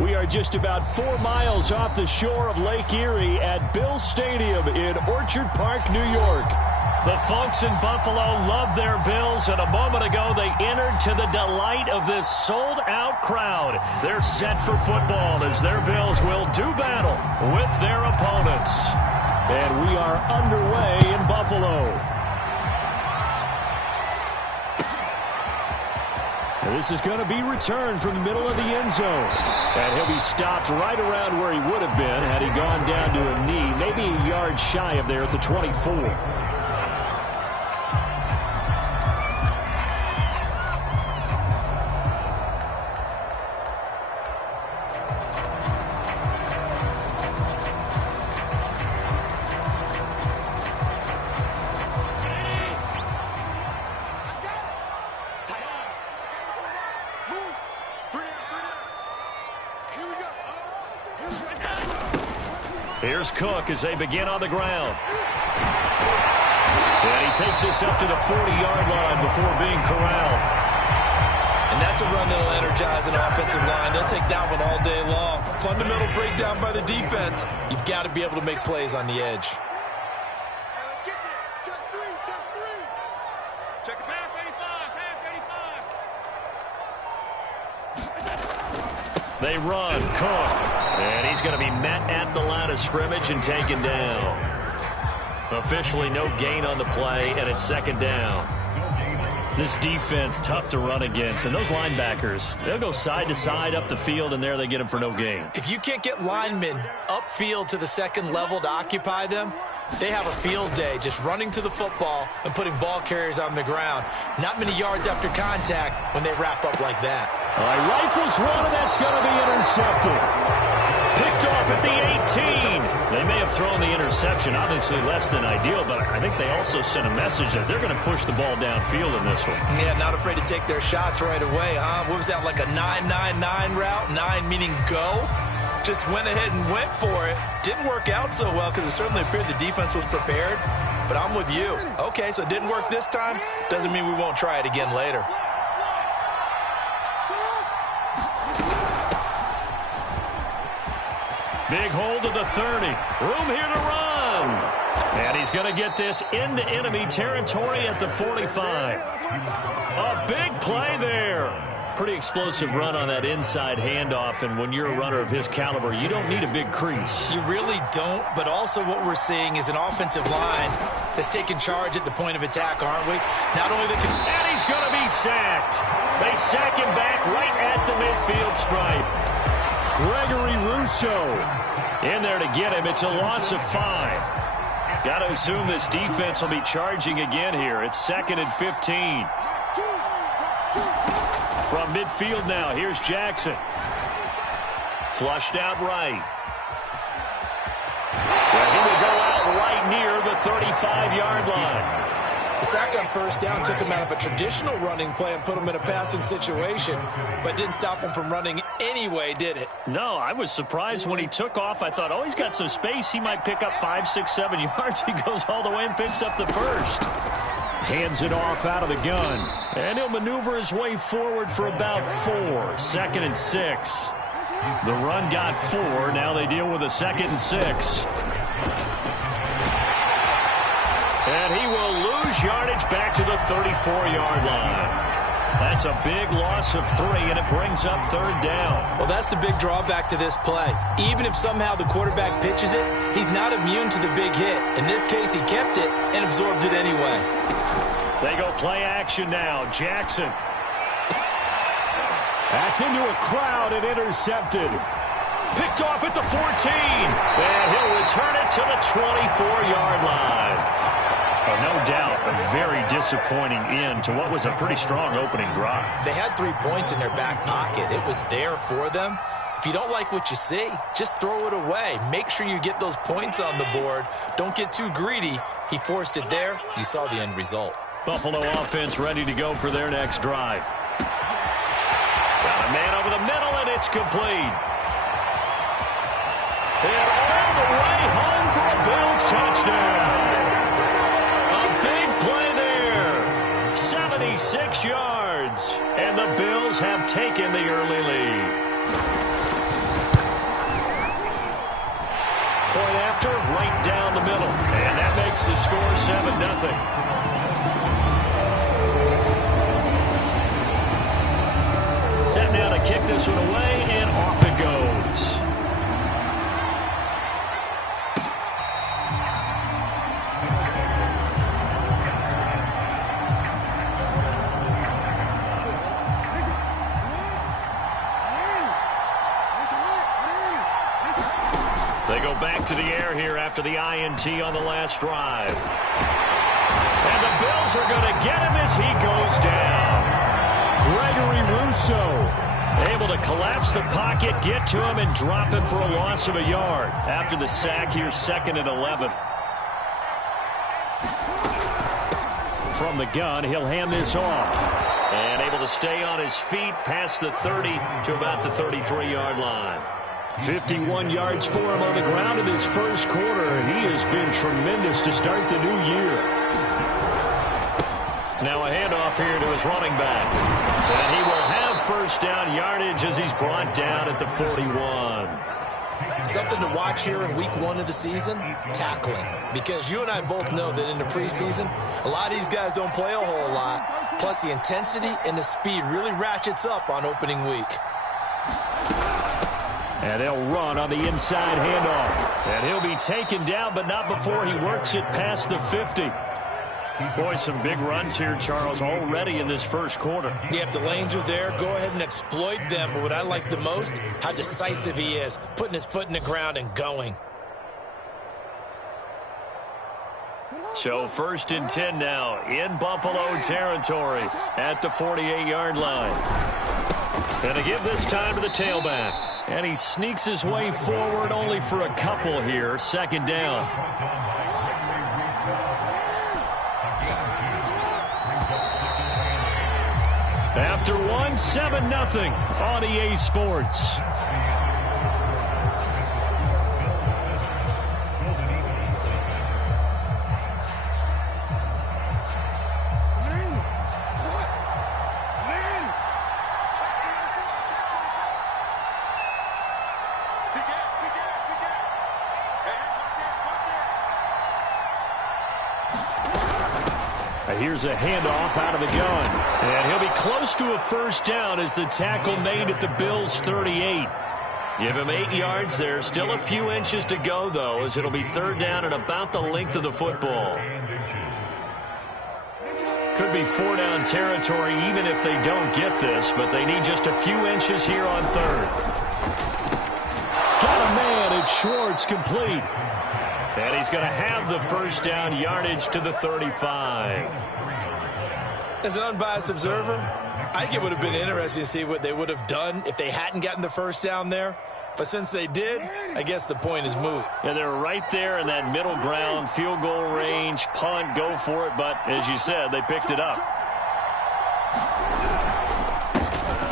We are just about 4 miles off the shore of Lake Erie at Bill Stadium in Orchard Park, New York. The folks in Buffalo love their Bills, and a moment ago they entered to the delight of this sold-out crowd. They're set for football as their Bills will do battle with their opponents. And we are underway in Buffalo. This is going to be returned from the middle of the end zone. And he'll be stopped right around where he would have been had he gone down to a knee, maybe a yard shy of there at the 24. Here's Cook as they begin on the ground. And he takes this up to the 40-yard line before being corralled. And that's a run that'll energize an offensive line. They'll take that one all day long. Fundamental breakdown by the defense. You've got to be able to make plays on the edge. Check it back, 85. They run. Cook. And he's going to be met at the line of scrimmage and taken down. Officially no gain on the play, and it's second down. This defense tough to run against, and those linebackers, they'll go side to side up the field, and there they get them for no gain. If you can't get linemen upfield to the second level to occupy them, they have a field day just running to the football and putting ball carriers on the ground. Not many yards after contact when they wrap up like that. All right, rifles one, and that's going to be intercepted. Picked off at the 18. They may have thrown the interception, obviously less than ideal, but I think they also sent a message that they're going to push the ball downfield in this one. Yeah, not afraid to take their shots right away, huh? What was that, like a 9-9-9 route? 9 meaning go? Just went ahead and went for it. Didn't work out so well because it certainly appeared the defense was prepared. But I'm with you. Okay, so it didn't work this time. Doesn't mean we won't try it again later. Big hold of the 30. Room here to run. And he's going to get this into enemy territory at the 45. A big play there. Pretty explosive run on that inside handoff, and when you're a runner of his caliber, you don't need a big crease. You really don't, but also what we're seeing is an offensive line that's taking charge at the point of attack, aren't we? Not only the... And he's going to be sacked. They sack him back right at the midfield stripe. Gregory Rousseau in there to get him. It's a loss of 5. Got to assume this defense will be charging again here. It's 2nd and 15. From midfield now, here's Jackson. Flushed out right. Well, he will go out right near the 35-yard line. The sack on first down took him out of a traditional running play and put him in a passing situation, but didn't stop him from running anyway, did it? No, I was surprised when he took off. I thought, oh, he's got some space. He might pick up 5, 6, 7 yards. He goes all the way and picks up the first. Hands it off out of the gun. And he'll maneuver his way forward for about 4. 2nd and 6. The run got 4. Now they deal with a 2nd and 6. And he will lose yardage back to the 34-yard line. That's a big loss of 3, and it brings up 3rd down. Well, that's the big drawback to this play. Even if somehow the quarterback pitches it, he's not immune to the big hit. In this case, he kept it and absorbed it anyway. They go play action now. Jackson. That's into a crowd and intercepted. Picked off at the 14. And he'll return it to the 24-yard line. Oh, no doubt a very disappointing end to what was a pretty strong opening drive. They had 3 points in their back pocket. It was there for them. If you don't like what you see, just throw it away. Make sure you get those points on the board. Don't get too greedy. He forced it there. You saw the end result. Buffalo offense ready to go for their next drive. Got a man over the middle, and it's complete. And all the way home for a Bills touchdown. A big play there. 76 yards. And the Bills have taken the early lead. monster right down the middle. And that makes the score 7-0. Set now to kick this one away, and off it goes. They go back to the air here after the INT on the last drive. And the Bills are going to get him as he goes down. Gregory Rousseau able to collapse the pocket, get to him, and drop him for a loss of a yard. After the sack, here 2nd and 11. From the gun, he'll hand this off. And able to stay on his feet past the 30 to about the 33-yard line. 51 yards for him on the ground in his first quarter. He has been tremendous to start the new year. Now a handoff here to his running back. And he will have first down yardage as he's brought down at the 41. Something to watch here in week 1 of the season, tackling. Because you and I both know that in the preseason, a lot of these guys don't play a whole lot. Plus the intensity and the speed really ratchets up on opening week. And they'll run on the inside handoff. And he'll be taken down, but not before he works it past the 50. Boy, some big runs here, Charles, already in this first quarter. Yeah, if the lanes are there, go ahead and exploit them. But what I like the most, how decisive he is, putting his foot in the ground and going. So 1st and 10 now in Buffalo territory at the 48-yard line. And to give this time to the tailback. And he sneaks his way forward only for a couple here. 2nd down. After one, 7-0 on EA Sports. Here's a handoff out of the gun. And he'll be close to a first down as the tackle made at the Bills' 38. Give him 8 yards there. Still a few inches to go, though, as it'll be 3rd down and about the length of the football. Could be 4-down territory even if they don't get this, but they need just a few inches here on 3rd. Got a man. It's Schwartz, complete. And he's going to have the first down yardage to the 35. As an unbiased observer, I think it would have been interesting to see what they would have done if they hadn't gotten the first down there. But since they did, I guess the point is moot. Yeah, they're right there in that middle ground, field goal range, punt, go for it. But as you said, they picked it up.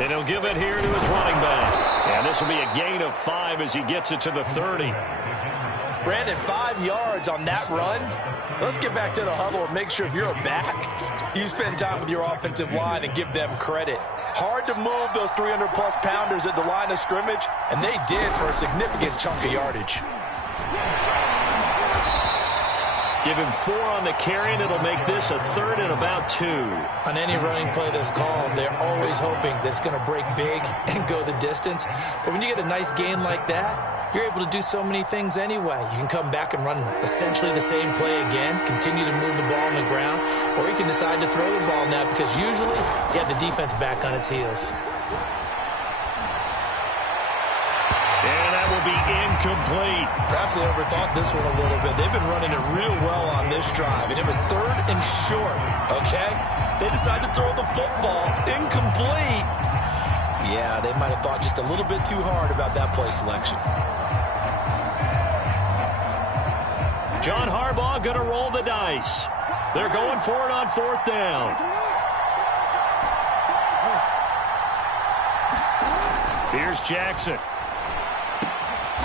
And he'll give it here to his running back. And this will be a gain of 5 as he gets it to the 30. Brandon, 5 yards on that run. Let's get back to the huddle and make sure if you're a back, you spend time with your offensive line and give them credit. Hard to move those 300-plus pounders at the line of scrimmage, and they did for a significant chunk of yardage. Give him 4 on the carry, and it'll make this a 3rd and about 2. On any running play that's called, they're always hoping that it's going to break big and go the distance. But when you get a nice gain like that, you're able to do so many things anyway. You can come back and run essentially the same play again, continue to move the ball on the ground, or you can decide to throw the ball now because usually you have the defense back on its heels. And that will be incomplete. Perhaps they overthought this one a little bit. They've been running it real well on this drive, and it was 3rd and short, okay? They decided to throw the football incomplete. Yeah, they might have thought just a little bit too hard about that play selection. John Harbaugh going to roll the dice. They're going for it on 4th down. Here's Jackson.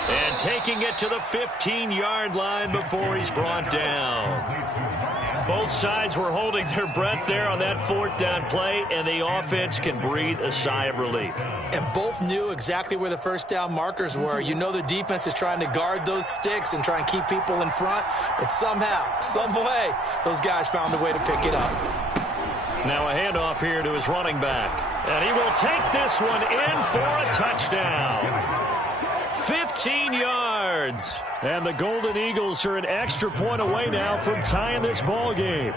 And taking it to the 15-yard line before he's brought down. Both sides were holding their breath there on that fourth down play, and the offense can breathe a sigh of relief. And both knew exactly where the first down markers were. You know the defense is trying to guard those sticks and try and keep people in front, but somehow, some way, those guys found a way to pick it up. Now a handoff here to his running back, and he will take this one in for a touchdown. 15 yards. And the Golden Eagles are an extra point away now from tying this ball game.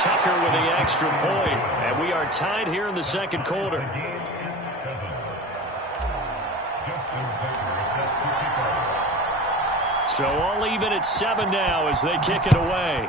Tucker with the extra point, and we are tied here in the second quarter. So all even at 7 now as they kick it away.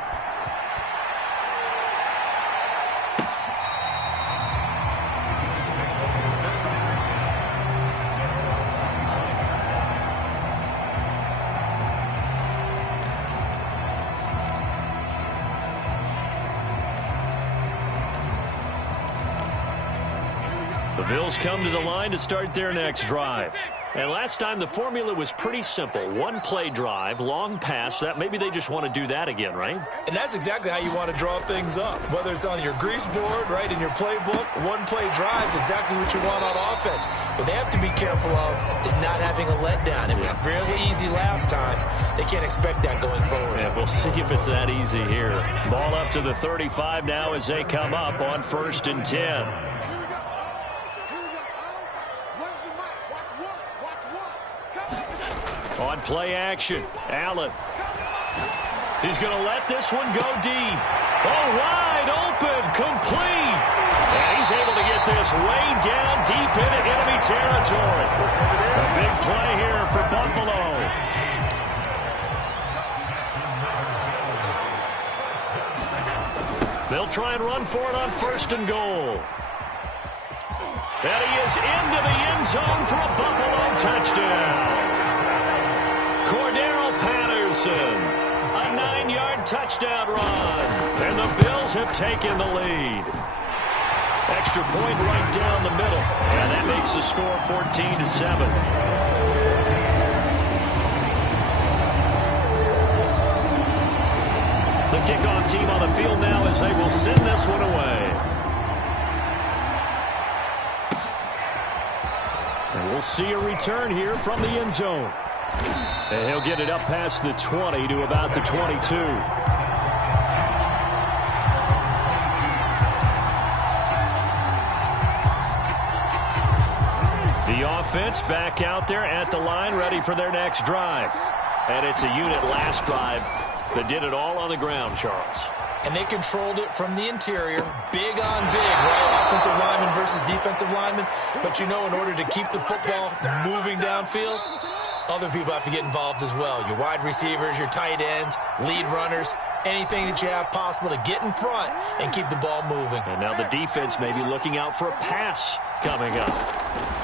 The Bills come to the line to start their next drive. And last time the formula was pretty simple. One play drive, long pass. That maybe they just want to do that again, right? And that's exactly how you want to draw things up. Whether it's on your grease board, right, in your playbook, one play drive is exactly what you want on offense. What they have to be careful of is not having a letdown. It was fairly easy last time. They can't expect that going forward. Yeah, we'll see if it's that easy here. Ball up to the 35 now as they come up on 1st and 10. On play action, Allen. He's going to let this one go deep. Oh, wide open, complete. And he's able to get this way down deep into enemy territory. A big play here for Buffalo. They'll try and run for it on 1st and goal. And he is into the end zone for a Buffalo touchdown. A 9-yard touchdown run. And the Bills have taken the lead. Extra point right down the middle. And that makes the score 14-7. The kickoff team on the field now as they will send this one away. And we'll see a return here from the end zone. And he'll get it up past the 20 to about the 22. The offense back out there at the line, ready for their next drive. And it's a unit last drive that did it all on the ground, Charles. And they controlled it from the interior, big on big, right? Offensive lineman versus defensive lineman. But you know, in order to keep the football moving downfield, other people have to get involved as well. Your wide receivers, your tight ends, lead runners, anything that you have possible to get in front and keep the ball moving. And now the defense may be looking out for a pass coming up.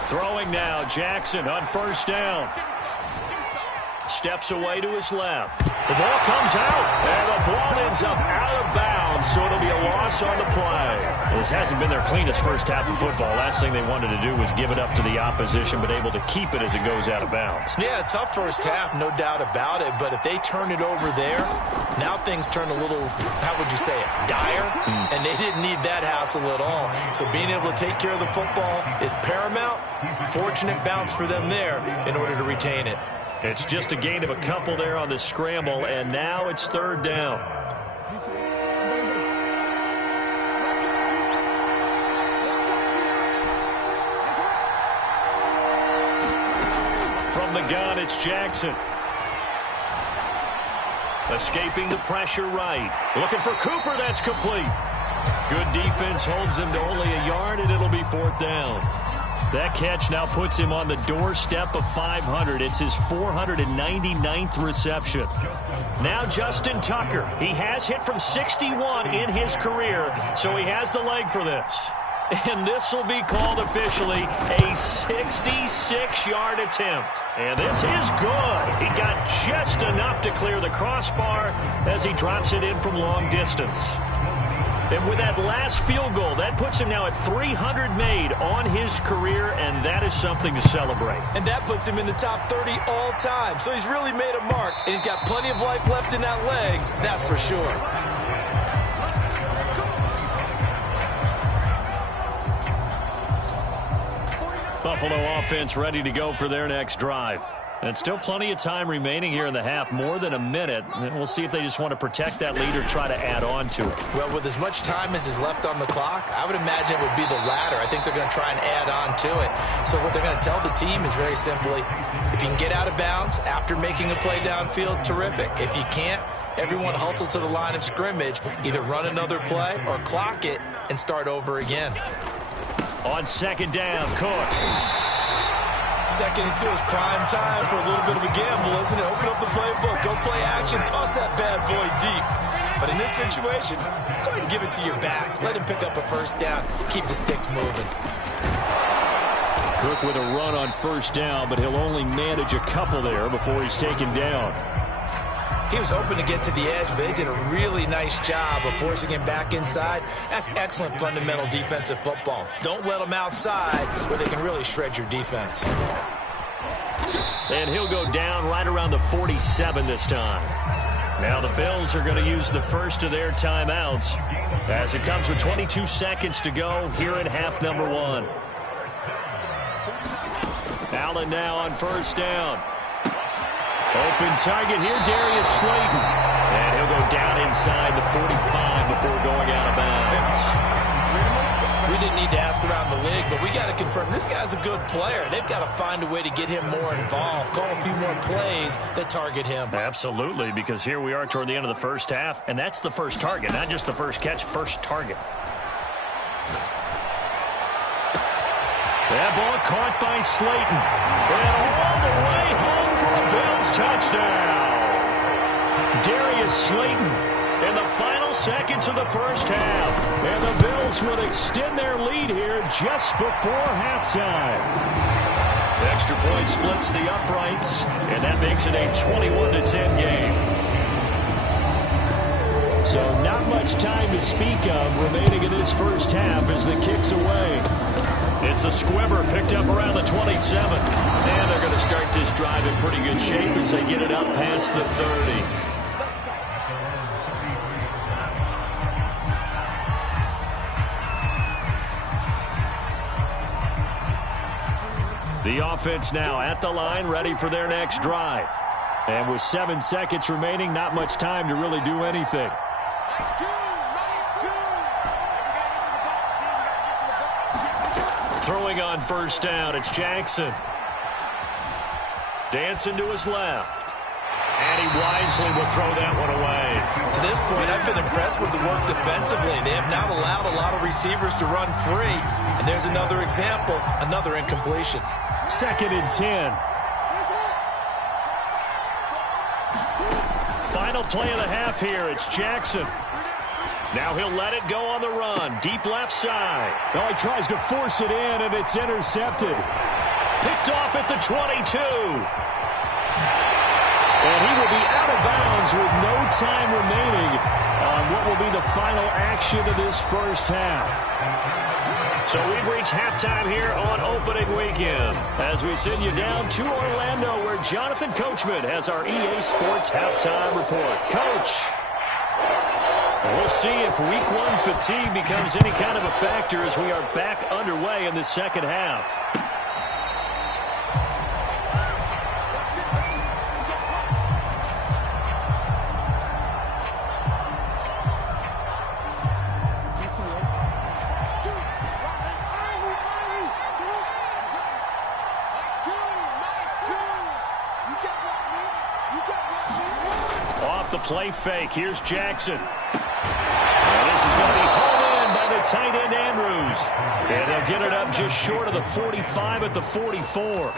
Throwing now, Jackson on 1st down. Steps away to his left. The ball comes out, and the ball ends up out of bounds, so it'll be a loss on the play. This hasn't been their cleanest first half of football. Last thing they wanted to do was give it up to the opposition, but able to keep it as it goes out of bounds. Yeah, tough first half, no doubt about it, but if they turn it over there, now things turn a little, how would you say it, dire, and they didn't need that hassle at all. So being able to take care of the football is paramount. Fortunate bounce for them there in order to retain it. It's just a gain of a couple there on the scramble, and now it's 3rd down. From the gun, it's Jackson. Escaping the pressure right. Looking for Cooper, that's complete. Good defense holds him to only a yard, and it'll be 4th down. That catch now puts him on the doorstep of 500. It's his 499th reception. Now Justin Tucker. He has hit from 61 in his career, so he has the leg for this. And this will be called officially a 66-yard attempt. And this is good. He got just enough to clear the crossbar as he drops it in from long distance. And with that last field goal, that puts him now at 300 made on his career, and that is something to celebrate. And that puts him in the top 30 all time. So he's really made a mark, and he's got plenty of life left in that leg, that's for sure. Buffalo offense ready to go for their next drive. And still plenty of time remaining here in the half, more than a minute. And we'll see if they just want to protect that lead or try to add on to it. Well, with as much time as is left on the clock, I would imagine it would be the latter. I think they're going to try and add on to it. So what they're going to tell the team is very simply, if you can get out of bounds after making a play downfield, terrific. If you can't, everyone hustle to the line of scrimmage, either run another play or clock it and start over again. On second down, Cook. Second and 2 is prime time for a little bit of a gamble, isn't it? Open up the playbook, go play action, toss that bad boy deep. But in this situation, go ahead and give it to your back. Let him pick up a first down. Keep the sticks moving. Cook with a run on first down, but he'll only manage a couple there before he's taken down. He was hoping to get to the edge, but they did a really nice job of forcing him back inside. That's excellent fundamental defensive football. Don't let them outside where they can really shred your defense. And he'll go down right around the 47 this time. Now the Bills are going to use the first of their timeouts as it comes with 22 seconds to go here in half number 1. Allen now on first down. Open target here, Darius Slayton. And he'll go down inside the 45 before going out of bounds. We didn't need to ask around the league, but we got to confirm this guy's a good player. They've got to find a way to get him more involved, call a few more plays that target him. Absolutely, because here we are toward the end of the first half, and that's the first target, not just the first catch, first target. That ball caught by Slayton. And all the way home for a Bills touchdown. Darius Slayton in the final seconds of the first half. And the Bills will extend their lead here just before halftime. The extra point splits the uprights, and that makes it a 21-10 game. So not much time to speak of remaining in this first half as the kick's away. It's a squibber picked up around the 27. And they're going to start this drive in pretty good shape as they get it up past the 30. The offense now at the line, ready for their next drive. And with 7 seconds remaining, not much time to really do anything. Throwing on first down, it's Jackson. Dancing to his left. And he wisely will throw that one away. To this point, I've been impressed with the work defensively. They have not allowed a lot of receivers to run free. And there's another example, another incompletion. Second and 10. Final play of the half here. It's Jackson. Now he'll let it go on the run. Deep left side. Oh, he tries to force it in, and it's intercepted. Picked off at the 22. And he will be out of bounds with no time remaining on what will be the final action of this first half. So we've reached halftime here on opening weekend as we send you down to Orlando where Jonathan Coachman has our EA Sports halftime report. Coach, we'll see if week 1 fatigue becomes any kind of a factor as we are back underway in the second half. Play fake. Here's Jackson. And this is going to be hauled in by the tight end Andrews. And they'll get it up just short of the 45 at the 44.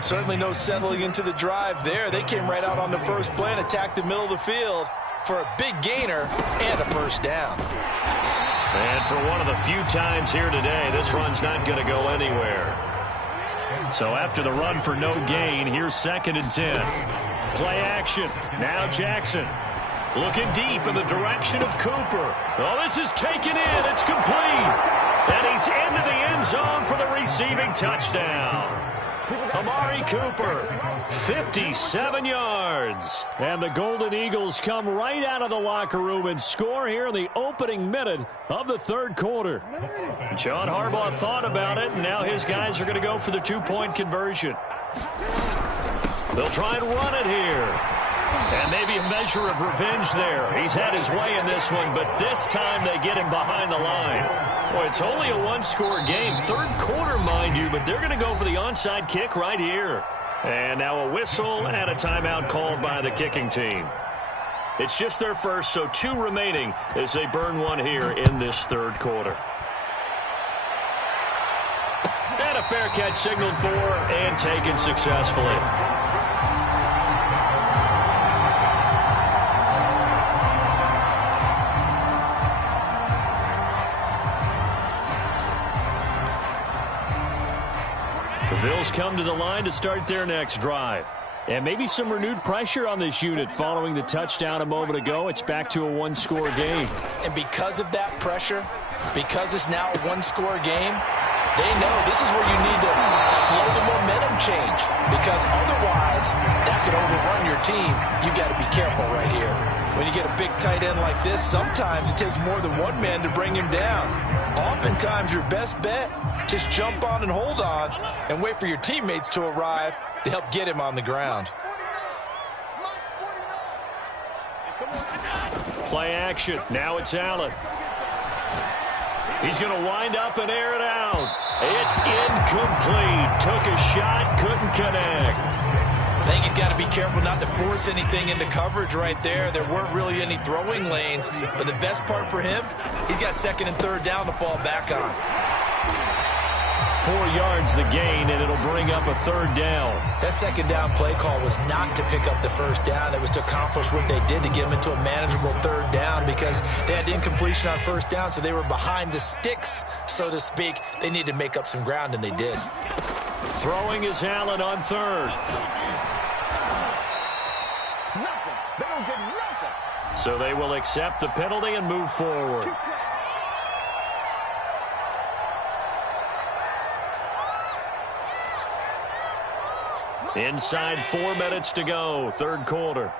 Certainly no settling into the drive there. They came right out on the first play and attacked the middle of the field for a big gainer and a first down. And for one of the few times here today, this run's not going to go anywhere. So after the run for no gain, here's second and 10. Play action. Now Jackson. Looking deep in the direction of Cooper. Oh, this is taken in. It's complete. And he's into the end zone for the receiving touchdown. Amari Cooper, 57 yards. And the Golden Eagles come right out of the locker room and score here in the opening minute of the third quarter. John Harbaugh thought about it, and now his guys are going to go for the two-point conversion. They'll try and run it here. And maybe a measure of revenge there. He's had his way in this one, but this time they get him behind the line. Boy, it's only a one-score game. Third quarter, mind you, but they're going to go for the onside kick right here. And now a whistle and a timeout called by the kicking team. It's just their first, so 2 remaining as they burn one here in this third quarter. And a fair catch signaled for and taken successfully. The Bills come to the line to start their next drive. And maybe some renewed pressure on this unit following the touchdown a moment ago. It's back to a one-score game. And because of that pressure, because it's now a one-score game, they know this is where you need to slow the momentum change. Because otherwise, that could overrun your team. You've got to be careful right here. When you get a big tight end like this, sometimes it takes more than one man to bring him down. Oftentimes, your best bet, just jump on and hold on and wait for your teammates to arrive to help get him on the ground. Play action. Now it's Allen. He's going to wind up and air it out. It's incomplete. Took a shot, couldn't connect. I think he's got to be careful not to force anything into coverage right there. There weren't really any throwing lanes, but the best part for him, he's got second and third down to fall back on. 4 yards the gain, and it'll bring up a third down. That second down play call was not to pick up the first down. It was to accomplish what they did to get them into a manageable third down because they had incompletion on first down, so they were behind the sticks, so to speak. They needed to make up some ground, and they did. Throwing is Allen on third. So they will accept the penalty and move forward. Inside 4 minutes to go, third quarter.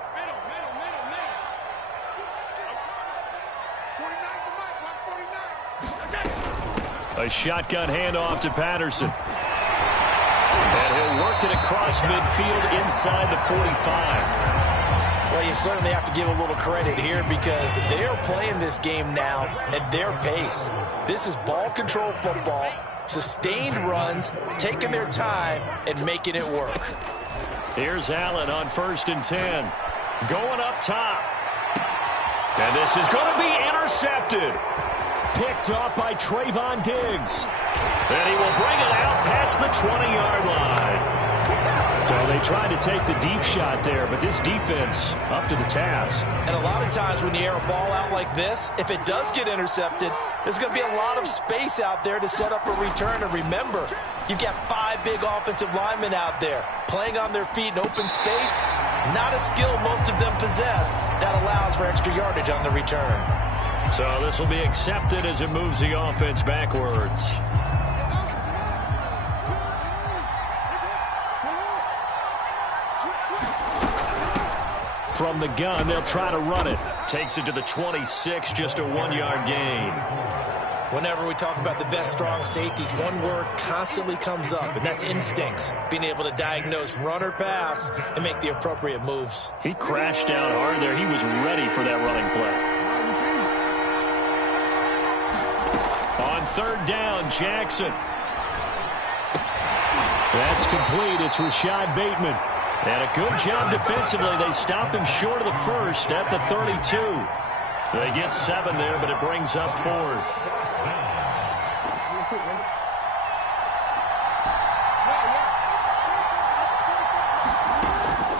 A shotgun handoff to Patterson. And he'll work it across midfield inside the 45. Well, you certainly have to give a little credit here because they're playing this game now at their pace. This is ball control football, sustained runs, taking their time and making it work. Here's Allen on 1st and 10. Going up top. And this is going to be intercepted. Picked up by Trayvon Diggs. And he will bring it out past the 20-yard line. So they tried to take the deep shot there, but this defense up to the task. And a lot of times when you air a ball out like this, if it does get intercepted, there's going to be a lot of space out there to set up a return. And remember, you've got 5 big offensive linemen out there playing on their feet in open space. Not a skill most of them possess that allows for extra yardage on the return. So this will be accepted as it moves the offense backwards. From the gun, they'll try to run it. Takes it to the 26, just a 1-yard gain. Whenever we talk about the best strong safeties, one word constantly comes up, and that's instincts. Being able to diagnose run or pass and make the appropriate moves. He crashed down hard there. He was ready for that running play. On third down, Jackson. That's complete. It's Rashad Bateman. And a good job defensively. They stop him short of the first at the 32. They get 7 there, but it brings up 4th.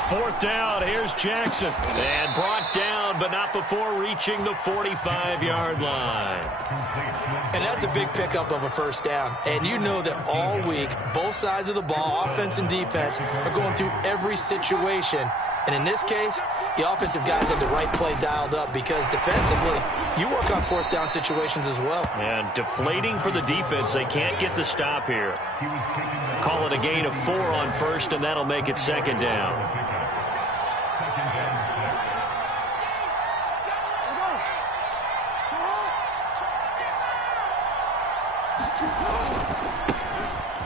Fourth down, here's Jackson. And brought down, but not before reaching the 45-yard line. And that's That's a big pickup of a first down. And you know that all week, both sides of the ball, offense and defense, are going through every situation. And in this case, the offensive guys had the right play dialed up because defensively, you work on fourth down situations as well. And deflating for the defense. They can't get the stop here. Call it a gain of 4 on first, and that'll make it second down.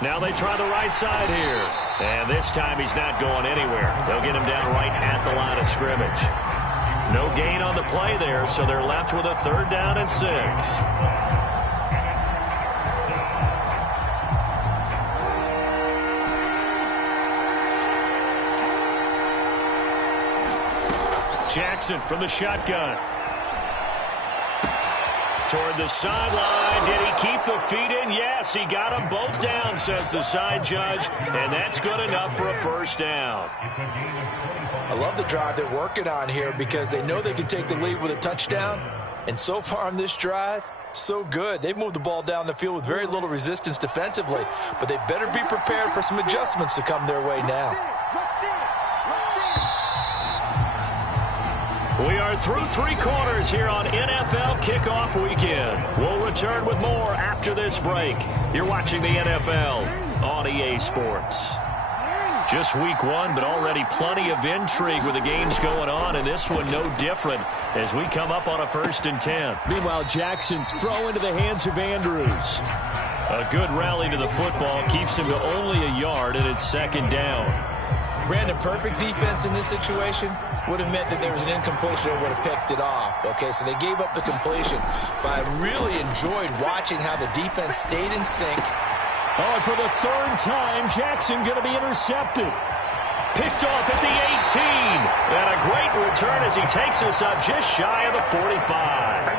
Now they try the right side here. And this time he's not going anywhere. They'll get him down right at the line of scrimmage. No gain on the play there, so they're left with a 3rd down and 6. Jackson from the shotgun. Toward the sideline. Did he keep the feet in? Yes, he got them both down, says the side judge. And that's good enough for a first down. I love the drive they're working on here because they know they can take the lead with a touchdown. And so far on this drive, so good. They've moved the ball down the field with very little resistance defensively. But they better be prepared for some adjustments to come their way now. We are through 3 quarters here on NFL Kickoff Weekend. We'll return with more after this break. You're watching the NFL on EA Sports. Just week 1, but already plenty of intrigue with the games going on, and this one no different as we come up on a 1st and 10. Meanwhile, Jackson's throw into the hands of Andrews. A good rally to the football keeps him to only a yard, and it's 2nd down. Brandon, perfect defense in this situation would have meant that there was an incompletion that would have picked it off. Okay, so they gave up the completion. But I really enjoyed watching how the defense stayed in sync. Oh, and for the 3rd time, Jackson going to be intercepted. Picked off at the 18. And a great return as he takes us up just shy of the 45.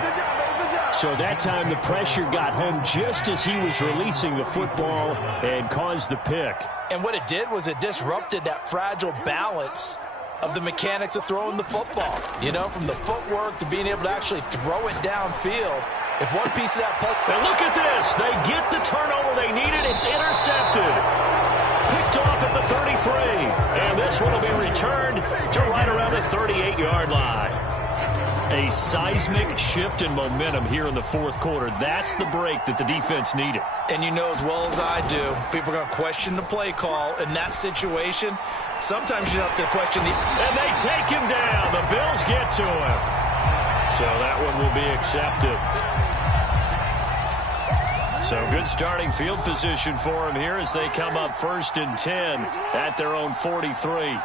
So that time the pressure got home just as he was releasing the football and caused the pick. And what it did was it disrupted that fragile balance of the mechanics of throwing the football. You know, from the footwork to being able to actually throw it downfield. If one piece of that puck... And look at this. They get the turnover they needed. It's intercepted. Picked off at the 33. And this one will be returned to right around the 38-yard line. A seismic shift in momentum here in the 4th quarter. That's the break that the defense needed. And you know as well as I do, people are going to question the play call in that situation. Sometimes you have to question the... And they take him down. The Bills get to him. So that one will be accepted. So good starting field position for him here as they come up 1st and 10 at their own 43.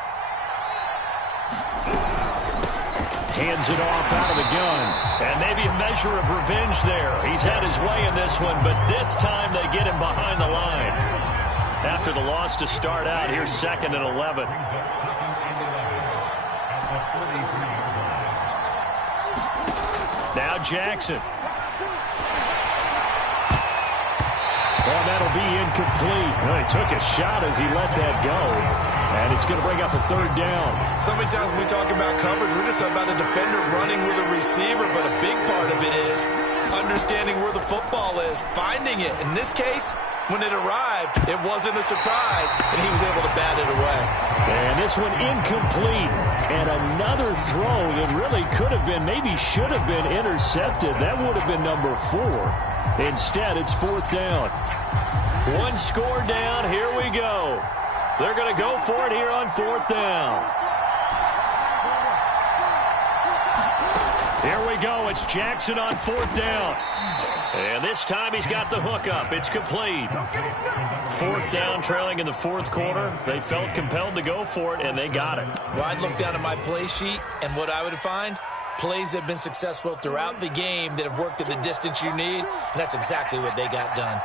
Hands it off out of the gun. And maybe a measure of revenge there. He's had his way in this one, but this time they get him behind the line. After the loss to start out, here's 2nd and 11. Now Jackson. Oh, that'll be incomplete. Well, he took a shot as he let that go. And it's going to bring up a 3rd down. So many times when we talk about coverage, we're just talking about a defender running with a receiver, but a big part of it is understanding where the football is, finding it. In this case, when it arrived, it wasn't a surprise, and he was able to bat it away. And this one incomplete. And another throw that really could have been, maybe should have been intercepted. That would have been number 4. Instead, it's 4th down. 1 score down. Here we go. They're going to go for it here on 4th down. Here we go. It's Jackson on 4th down. And this time he's got the hook up. It's complete. 4th down, trailing in the 4th quarter. They felt compelled to go for it, and they got it. Well, I'd look down at my play sheet, and what I would find, plays that have been successful throughout the game that have worked at the distance you need, and that's exactly what they got done.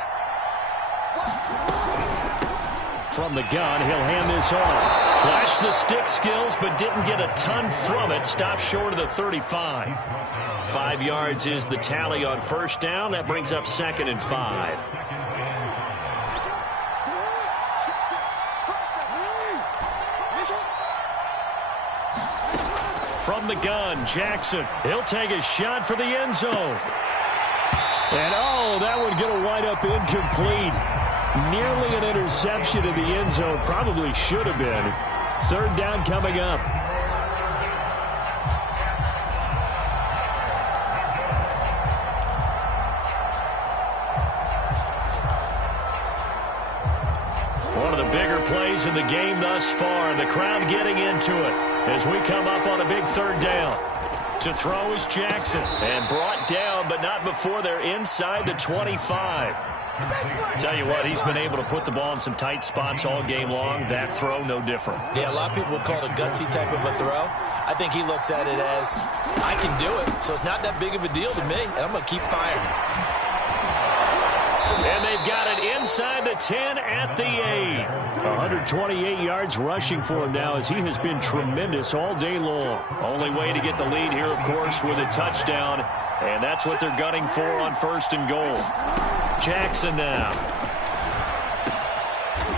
From the gun, he'll hand this off. Flashed the stick skills, but didn't get a ton from it. Stopped short of the 35. 5 yards is the tally on 1st down. That brings up 2nd and 5. From the gun, Jackson. He'll take a shot for the end zone. And, oh, that one going to wind up incomplete. Nearly an interception in the end zone. Probably should have been. Third down coming up. One of the bigger plays in the game thus far, and the crowd getting into it as we come up on a big third down. To throw is Jackson, and brought down, but not before they're inside the 25. Tell you what, he's been able to put the ball in some tight spots all game long. That throw, no different. Yeah, a lot of people would call it a gutsy type of a throw. I think he looks at it as, I can do it, so it's not that big of a deal to me, and I'm going to keep firing. And they've got it inside the 10 at the 8. 128 yards rushing for him now as he has been tremendous all day long. Only way to get the lead here, of course, with a touchdown. And that's what they're gunning for on first and goal. Jackson now.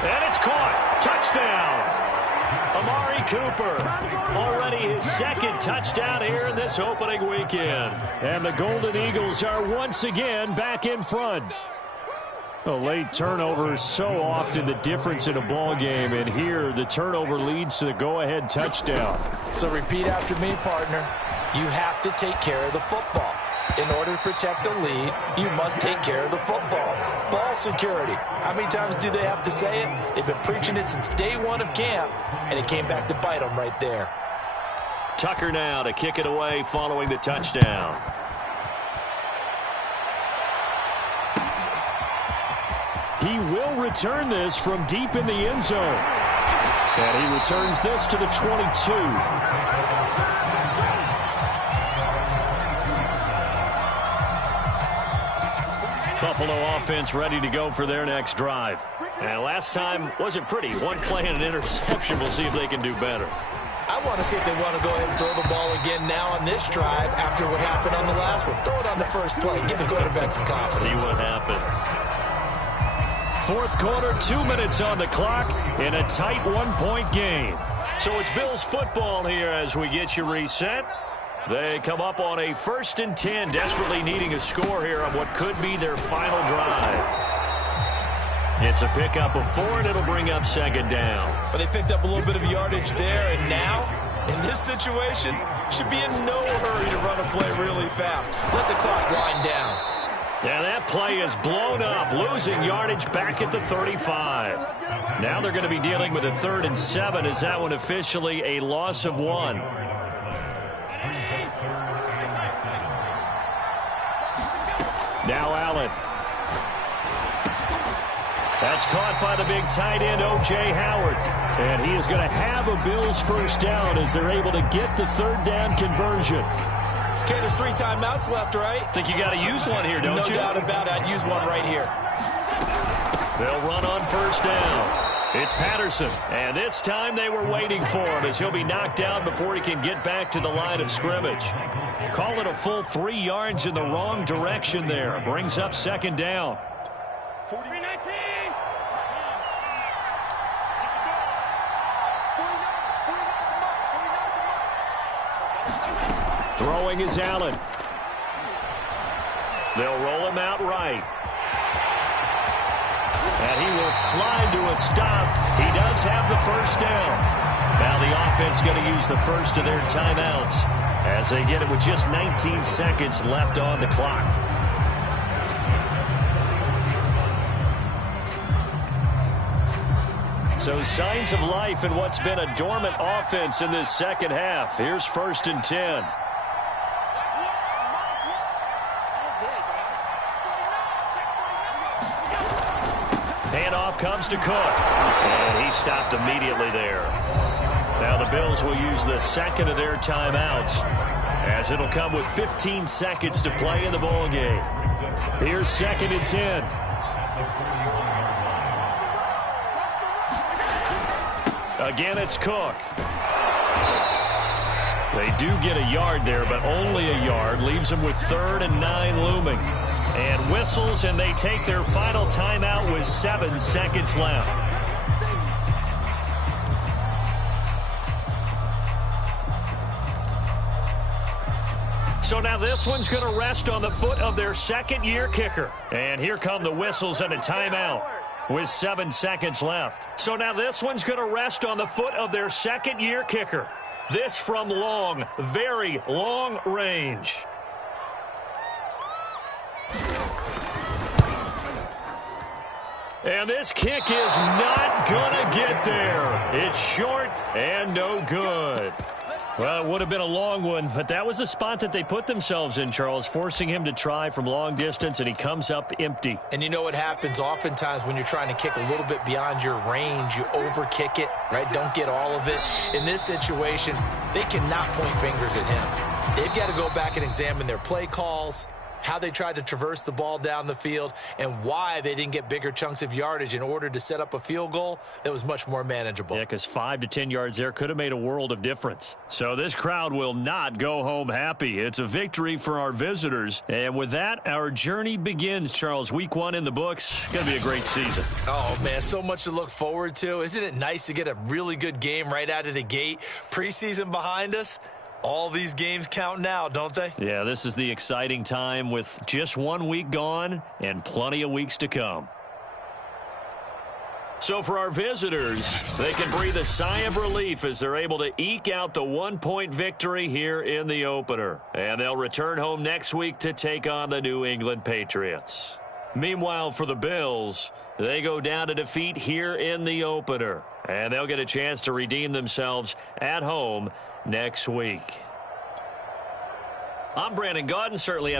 And it's caught. Touchdown. Amari Cooper. Already his second touchdown here in this opening weekend. And the Golden Eagles are once again back in front. A late turnover is so often the difference in a ball game, and here the turnover leads to the go-ahead touchdown. So repeat after me, partner. You have to take care of the football. In order to protect a lead, you must take care of the football. Ball security. How many times do they have to say it? They've been preaching it since day one of camp, and it came back to bite them right there. Tucker now to kick it away following the touchdown. He will return this from deep in the end zone. And he returns this to the 22. Buffalo offense ready to go for their next drive. And last time wasn't pretty. One play and an interception. We'll see if they can do better. I want to see if they want to go ahead and throw the ball again now on this drive after what happened on the last one. Throw it on the first play. Give the quarterback some confidence. See what happens. Fourth quarter, 2 minutes on the clock in a tight one-point game. So it's Bills football here as we get you reset. They come up on a 1st and 10, desperately needing a score here on what could be their final drive. It's a pickup of 4, and it'll bring up second down. But they picked up a little bit of yardage there, and now, in this situation, should be in no hurry to run a play really fast. Let the clock wind down. And that play is blown up, losing yardage back at the 35. Now they're going to be dealing with a 3rd and 7 as that one officially a loss of 1. Now Allen. That's caught by the big tight end, O.J. Howard. And he is going to have a Bills first down as they're able to get the 3rd down conversion. Okay, there's 3 timeouts left, right? Think you got to use one here, don't you? No doubt about it. I'd use one right here. They'll run on first down. It's Patterson, and this time they were waiting for him as he'll be knocked down before he can get back to the line of scrimmage. Call it a full 3 yards in the wrong direction there. Brings up second down. 43-19. Throwing is Allen. They'll roll him out right. And he will slide to a stop. He does have the first down. Now the offense going to use the first of their timeouts as they get it with just 19 seconds left on the clock. So signs of life in what's been a dormant offense in this second half. Here's 1st and 10. Handoff comes to Cook. And he stopped immediately there. Now the Bills will use the second of their timeouts as it'll come with 15 seconds to play in the ball game. Here's 2nd and 10. Again, it's Cook. They do get a yard there, but only a yard. Leaves them with 3rd and 9 looming. And whistles, and they take their final timeout with 7 seconds left. So now this one's going to rest on the foot of their second-year kicker. And here come the whistles and a timeout with 7 seconds left. So now this one's going to rest on the foot of their second-year kicker. This from long, very long range. And this kick is not going to get there. It's short and no good. Well, it would have been a long one, but that was the spot that they put themselves in, Charles, forcing him to try from long distance, and he comes up empty. And you know what happens oftentimes when you're trying to kick a little bit beyond your range, you over-kick it, right? Don't get all of it. In this situation, they cannot point fingers at him. They've got to go back and examine their play calls, how they tried to traverse the ball down the field, and why they didn't get bigger chunks of yardage in order to set up a field goal that was much more manageable. Yeah, because 5 to 10 yards there could have made a world of difference. So this crowd will not go home happy. It's a victory for our visitors. And with that, our journey begins, Charles. Week 1 in the books. Going to be a great season. Oh, man, so much to look forward to. Isn't it nice to get a really good game right out of the gate? Preseason behind us. All these games count now, don't they? Yeah, this is the exciting time with just 1 week gone and plenty of weeks to come. So for our visitors, they can breathe a sigh of relief as they're able to eke out the 1-point victory here in the opener. And they'll return home next week to take on the New England Patriots. Meanwhile, for the Bills, they go down to defeat here in the opener. And they'll get a chance to redeem themselves at home next week. I'm Brandon Gaudin, certainly